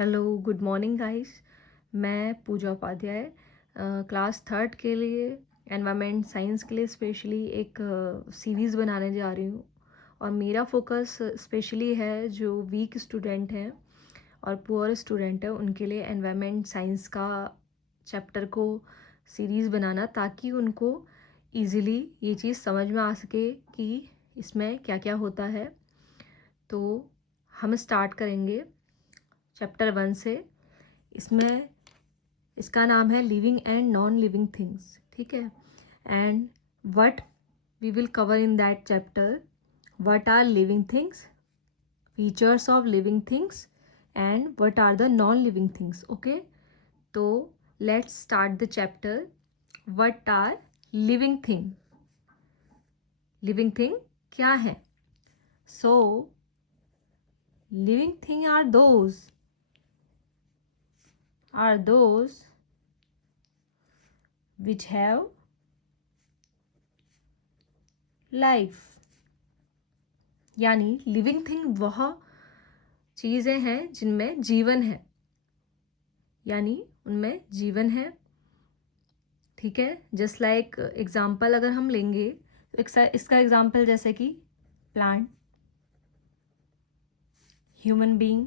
Hello, good morning guys. मैं पूजा Upadhyay class third के लिए एनवायरनमेंट साइंस के लिए स्पेशली एक सीरीज़ बनाने जा रही हूँ। और मेरा फोकस स्पेशली है जो वीक स्टूडेंट हैं और पुअर स्टूडेंट है उनके लिए एनवायरनमेंट साइंस का चैप्टर को सीरीज़ बनाना, ताकि उनको इजीली ये चीज़ समझ में आ सके कि इसमें क्या क्या होता है। तो हम स्टार्ट करेंगे चैप्टर 1 से। इसमें इसका नाम है living and non living things, ठीक है। And what we will cover in that chapter, what are living things, features of living things and what are the non living things. Okay, तो let's start the chapter. What are living thing? Living thing क्या है? So living thing are those which have life। यानी living thing वह चीज़ें हैं जिनमें जीवन है, यानी उनमें जीवन है, ठीक है। जस्ट लाइक एग्जाम्पल अगर हम लेंगे तो इसका एग्जाम्पल जैसे कि plant, human being,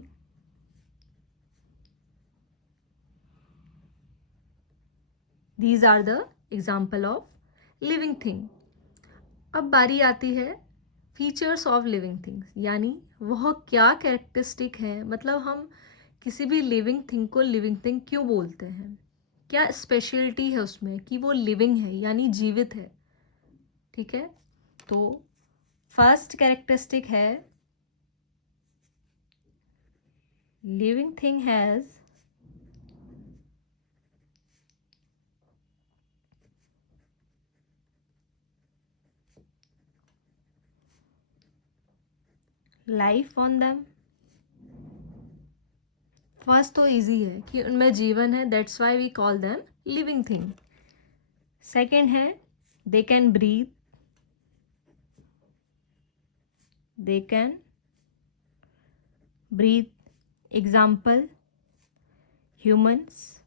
these are the example of living thing. अब बारी आती है फीचर्स ऑफ लिविंग थिंग्स, यानी वह क्या कैरेक्टरिस्टिक है, मतलब हम किसी भी लिविंग थिंग को लिविंग थिंग क्यों बोलते हैं, क्या स्पेशलिटी है उसमें कि वो लिविंग है यानी जीवित है, ठीक है। तो फर्स्ट कैरेक्टरिस्टिक है living thing has life on them. First तो इजी है कि उनमें जीवन है, that's why we call them living thing. Second है they can breathe, they can breathe. Example humans,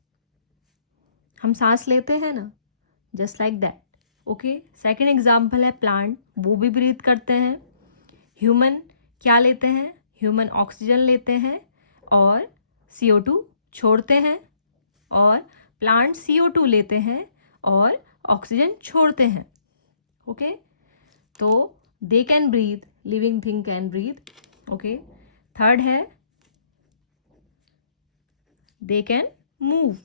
हम सांस लेते हैं ना, just like that. Okay, second example है प्लांट, वो भी ब्रीथ करते हैं। ह्यूमन क्या लेते हैं? ह्यूमन ऑक्सीजन लेते हैं और CO2 छोड़ते हैं, और प्लांट CO2 लेते हैं और ऑक्सीजन छोड़ते हैं। ओके, तो they can breathe, living thing can breathe. Okay, third है they can move.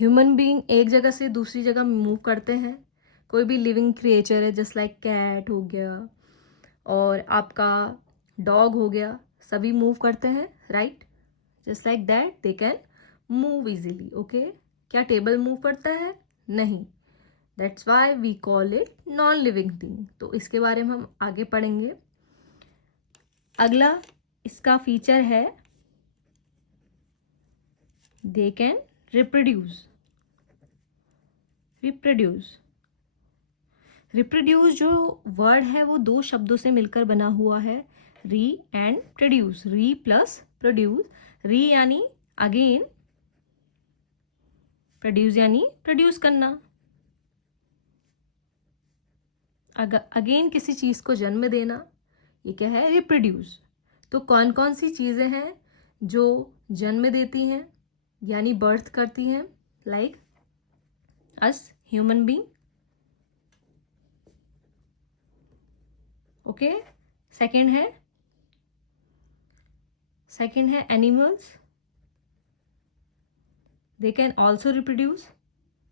Human being एक जगह से दूसरी जगह मूव करते हैं। कोई भी लिविंग क्रिएचर है, जस्ट लाइक कैट हो गया और आपका डॉग हो गया, सभी मूव करते हैं, right. Just like that they can move easily. Okay, क्या टेबल मूव करता है? नहीं, that's why we call it non living thing. तो इसके बारे में हम आगे पढ़ेंगे। अगला इसका फीचर है दे कैन रिप्रोड्यूस। रिप्रोड्यूस जो वर्ड है वो दो शब्दों से मिलकर बना हुआ है, री एंड प्रोड्यूस। री प्लस प्रोड्यूस। री यानी अगेन, प्रोड्यूस यानी प्रोड्यूस करना, अगेन किसी चीज़ को जन्म देना, ये क्या है? रिप्रोड्यूस। तो कौन कौन सी चीज़ें हैं जो जन्म देती हैं यानी बर्थ करती हैं? Like us human being. Okay, second है animals, they can also reproduce.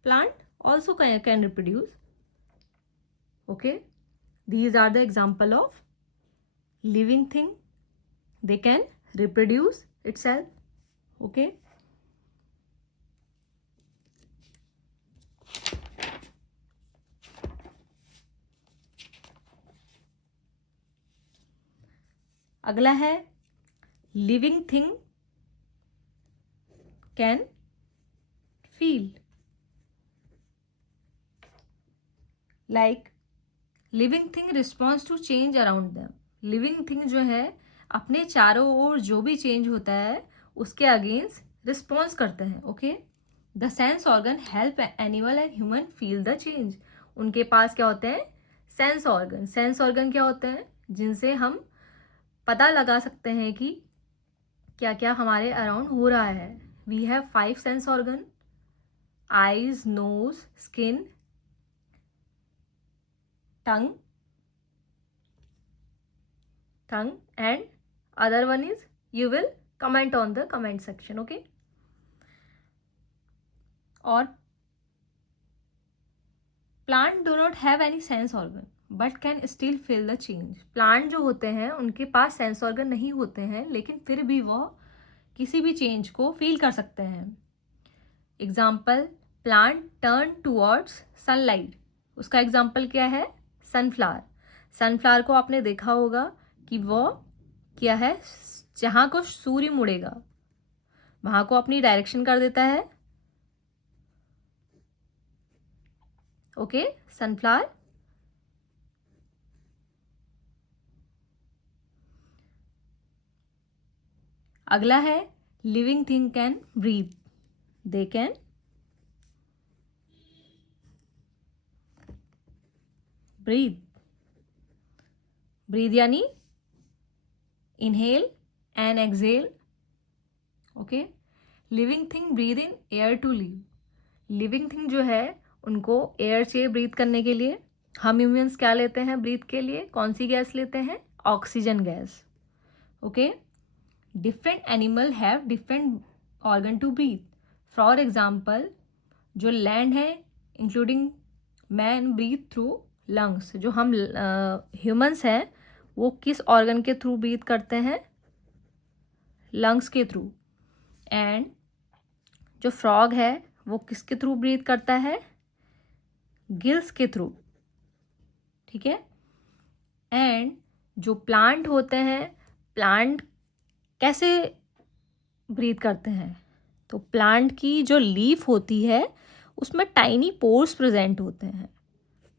Plant also can reproduce. Okay, these are the example of living thing, they can reproduce itself. Okay, अगला है living thing can feel। like living thing responds to change around them। living thing जो है अपने चारों ओर जो भी change होता है उसके अगेंस्ट रिस्पॉन्स करते हैं. Okay, the sense organ help animal and human feel the change. उनके पास क्या होते हैं? Sense organ. सेंस ऑर्गन क्या होते हैं? जिनसे हम पता लगा सकते हैं कि क्या क्या हमारे अराउंड हो रहा है. We have 5 sense organ: eyes, nose, skin, tongue and other one is, you will comment on the comment section. Okay, और plant do not have any sense organ but can still feel the change. Plant जो होते हैं उनके पास sense organ नहीं होते हैं, लेकिन फिर भी वो किसी भी चेंज को फील कर सकते हैं. Example, plant turn towards sunlight. उसका एग्जाम्पल क्या है? सनफ्लावर. सनफ्लावर को आपने देखा होगा कि वो क्या है, जहाँ को सूर्य मुड़ेगा वहाँ को अपनी डायरेक्शन कर देता है. Okay, sunflower. अगला है living thing can breathe. They can breathe यानी inhale and exhale. Okay, living thing breathe in air to live. Living thing जो है उनको एयर चाहिए ब्रीथ करने के लिए. हम ह्यूमंस क्या लेते हैं ब्रीथ के लिए? कौन सी गैस लेते हैं? Oxygen gas. Okay, different animal have different organ to breathe. For example, जो लैंड है including man breathe through lungs. जो हम ह्यूमंस हैं वो किस ऑर्गन के थ्रू ब्रीथ करते हैं? लंग्स के थ्रू. एंड जो फ्रॉग है वो किसके थ्रू ब्रीथ करता है? गिल्स के थ्रू. ठीक है. एंड जो प्लांट होते हैं, प्लांट कैसे ब्रीथ करते हैं? तो प्लांट की जो लीफ होती है उसमें टाइनी पोर्स प्रेजेंट होते हैं.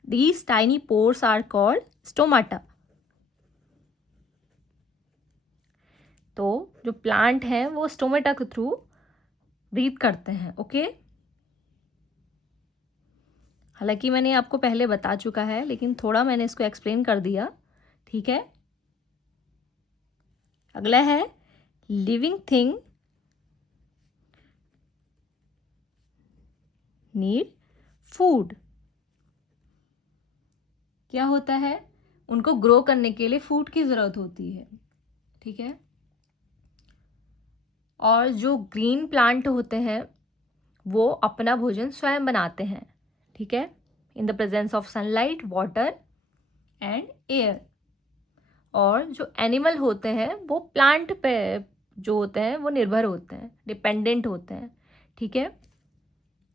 These tiny pores are called stomata. तो जो प्लांट है वो स्टोमेटा के थ्रू ब्रीथ करते हैं. ओके, हालांकि मैंने आपको पहले बता चुका है लेकिन थोड़ा मैंने इसको एक्सप्लेन कर दिया. ठीक है. अगला है लिविंग थिंग नीड फूड. क्या होता है? उनको ग्रो करने के लिए फूड की ज़रूरत होती है. ठीक है. और जो ग्रीन प्लांट होते हैं वो अपना भोजन स्वयं बनाते हैं. ठीक है, in the presence of sunlight, water and air. और जो एनिमल होते हैं वो प्लांट पे जो होते हैं वो निर्भर होते हैं, डिपेंडेंट होते हैं. ठीक है.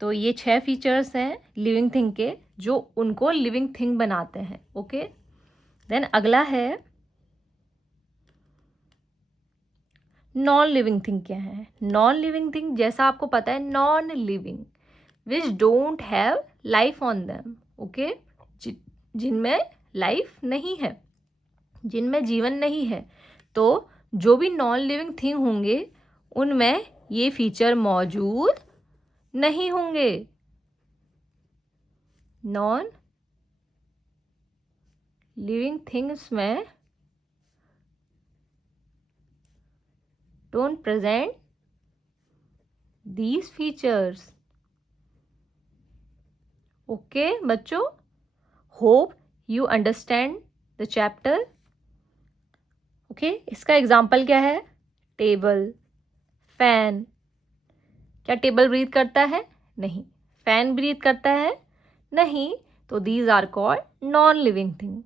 तो ये 6 फीचर्स हैं लिविंग थिंग के जो उनको लिविंग थिंग बनाते हैं. ओके. देन अगला है नॉन लिविंग थिंग. क्या है नॉन लिविंग थिंग? जैसा आपको पता है, non living which don't have life on them. Okay, जिनमें लाइफ नहीं है, जिनमें जीवन नहीं है. तो जो भी नॉन लिविंग थिंग होंगे उनमें ये फीचर मौजूद नहीं होंगे. नॉन लिविंग थिंग्स में don't present these features. Okay बच्चों, hope you understand the chapter. Okay, इसका एग्जाम्पल क्या है? Table, fan. क्या टेबल ब्रीथ करता है? नहीं. फैन ब्रीथ करता है? नहीं. तो these are called non living thing.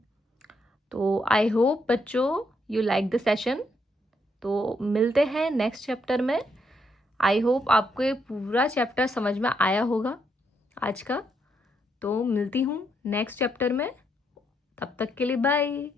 तो आई होप बच्चों यू लाइक द सेशन. तो मिलते हैं नेक्स्ट चैप्टर में. आई होप आपको ये पूरा चैप्टर समझ में आया होगा आज का. तो मिलती हूँ नेक्स्ट चैप्टर में. तब तक के लिए बाय.